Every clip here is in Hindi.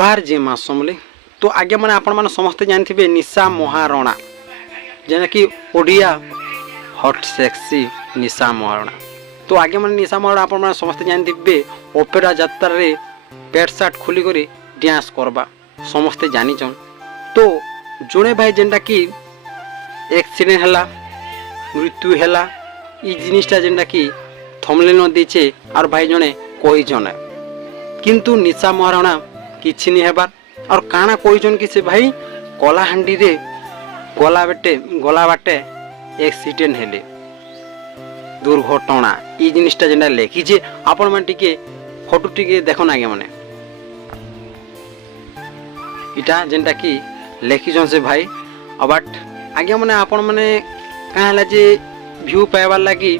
जुहार जी माँ समले। तो आगे मैंने आपण मैंने समस्ते जानते निशा महारणा जेना कि ओडिया हॉट सेक्सी निशा महारणा। तो आगे मैंने निशा महारणा आपण मैंने समस्ते जानते ओपेरा यात्रा रे पेट सार्ट खोली करी डांस करबा समस्ते जानीचन। तो जोड़े भाई जेनटा कि एक्सीडेंट है मृत्यु है ये जिनिसटा जेनटा कि थमलेन दीचे और भाई जड़े कही जन किंतु निशा महारणा किछि नहीं हेबार और काना कहीचन कि से भाई कलाहांडी रे गला बाटे एक्सीडेंट हेले दुर्घटना ये जिनिसटा जेनटा लिखीचे आपण मन टिके फोटो टिके देखन आगे माने इटा जेनटा कि लिखीचन से भाई बट आगे माने आपण माने का हला जे व्यू पाइबार लगी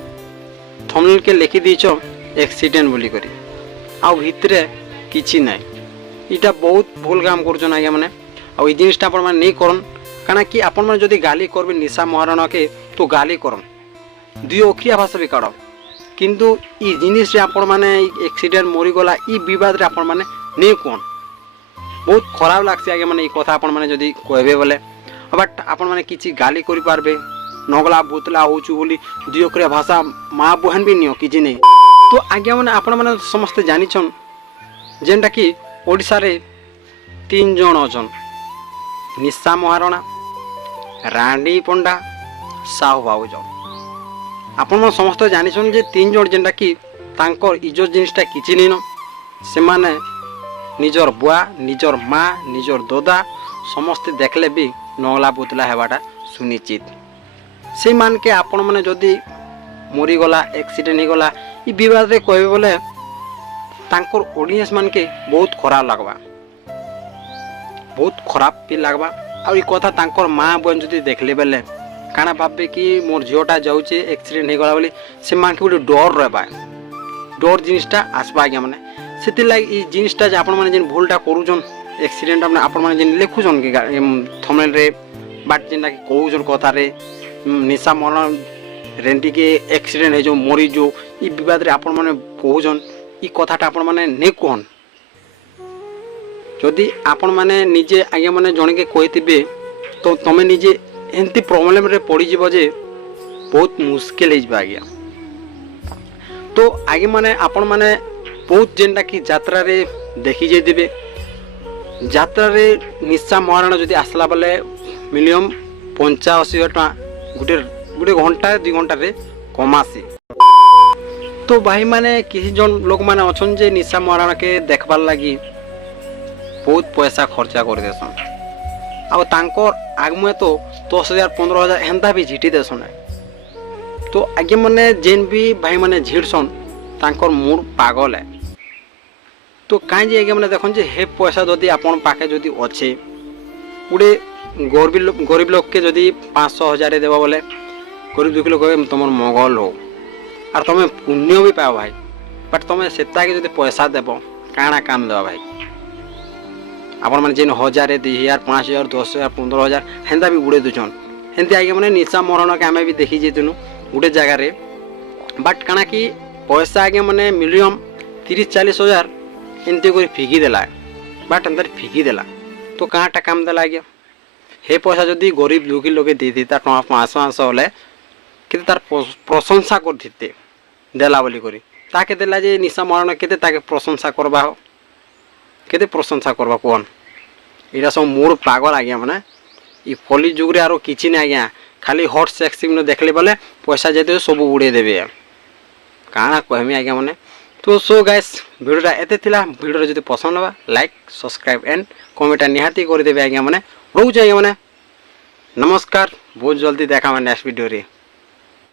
थंबनेल के लिखी दीचो एक्सीडेंट बोली करी आ भितरे किछि नहीं इटा बहुत भूल काम करछन आगे माने आ ई जिनिसटा आपण माने नहीं करन काना कि आपण माने जदी गाली करबे निशा महारणा के तो गाली करन दुई अखिया भाषा भी काढ़ किंतु ई जिनिस रे आपण माने एक्सीडेंट मरी गला ई विवाद रे आपण माने नहीं कोन बहुत खराब लागसी आगे माने ई कथा आपण माने जदी कहबे बोले बट आपण माने किछि गाली करि पारबे नगला बुतला होचु बोली दुई अखिया भाषा माँ बहन भी नियो किछि नहीं। तो आगे माने आपण माने समस्त जानिछन जेनटा कि ओडिशा रे 3 जन अछन निशा महारणा रांडी पंडा साहू बाबूज आपण मन समस्त जानिछन जे 3 जन जेनटा कि तांकर इज्जत जिनिसटा किछि नहीं न से माने निजर बुआ निजर माँ निजर दादा समस्त देखले भी नगला बुतला हेबाटा सुनिश्चित से मान के आपण माने जदी मरी गला एक्सीडेंट हो गला ई विवाद रे कहबे बोले तांकर ऑडियंस मान के बहुत खराब लगवा बहुत खराब भी लगवा और ये कथा तांकर माँ बहन जदी देखले बेले काना भाबे कि मोर झीटा जाऊे एक्सीडेंट हो गला बोली से मान के गोटे डर रहबा डर जिनिसटा आसबा आज्ञा माने से लगे ये जिनिसटा जे आपण माने जेन भूलटा करूछन एक्सीडेंट अपने आपण माने जेन लिखुछन कि थंबनेल रे बाट जेनटा कि कहूछन कथा रे निशा मरण रेंटी के एक्सीडेंट है जो मरी जो ये विवाद रे आपण माने कहूछन ई कथाटा आपण माने नहीं कहन जदि आपण माने निजे आगे माने जणे के कहथिबे तो तमे निजे एंती प्रॉब्लम रे पड़ी जीवो जे बहुत मुश्किल है आज्ञा। तो आगे माने आपण माने बहुत जेनटा कि यात्रा रे देखी जाइदिबे यात्रा रे निशा महारणा जदि आसला बेले मिनिमम 85,000 टका गुटे घंटा 2 घंटा रे कमासी। तो भाई माने किसी जन लोक माने अछन जे निशा महारणा के देखबार लगी बहुत पैसा खर्चा कर देसन आ तांकर आगमे तो 10,000 15,000 हेंदा भी झिटी देसन। तो आगे माने जेन भी भाई माने झिड़सन तांकर मूड पागल है। तो कहीं जे आगे माने देखन जे हे पैसा जदि आपन पाखे जदि अच्छे गुटे गरीब लोक के जदि 500,000 देवा बोले गरीब दुखी लोक तुम मंगल हो और तुम पुण्य भी पाओ भाई बट तुम से जब पैसा देव काଣା काम देवा भाई आपण मैंने जेन 1,000 2,000 5,000 10,000 15,000 हेन्दा भी उड़े दूचन हेन्ती आगे मैंने निशा महारणा के आम भी देखी जाइनु गोटे जगार बट काଣା कि पैसा आगे मैंने मिनिमम 30-40,000 एमती कर फिकी देला बट अंदर फिकी देला तो कहाँटा काम देला आगे हे पैसा जदि गरीब दुखी लोके दे देता टका 500 होले कि तार प्रशंसा करते देला बोली करी ताके देला जे निशा महारणा केते ताके प्रशंसा करबा हो केते प्रशंसा करबा कोन इरा सब मूड पागल आज्ञा माने ई फली जुग रे आरो किछि नै आज्ञा खाली हॉट सेक्सी में देखले बोले पैसा जेते सब उड़े देबे काना कहमी आज्ञा माने। तो सो गाइस वीडियोटा एते थिला वीडियो जदि पसंद लबा लाइक सब्सक्राइब एंड कमेंट निहाती कर देबे आज्ञा माने रहू आज्ञा माने नमस्कार बहुत जल्दी देखा नेक्स्ट वीडियो रे।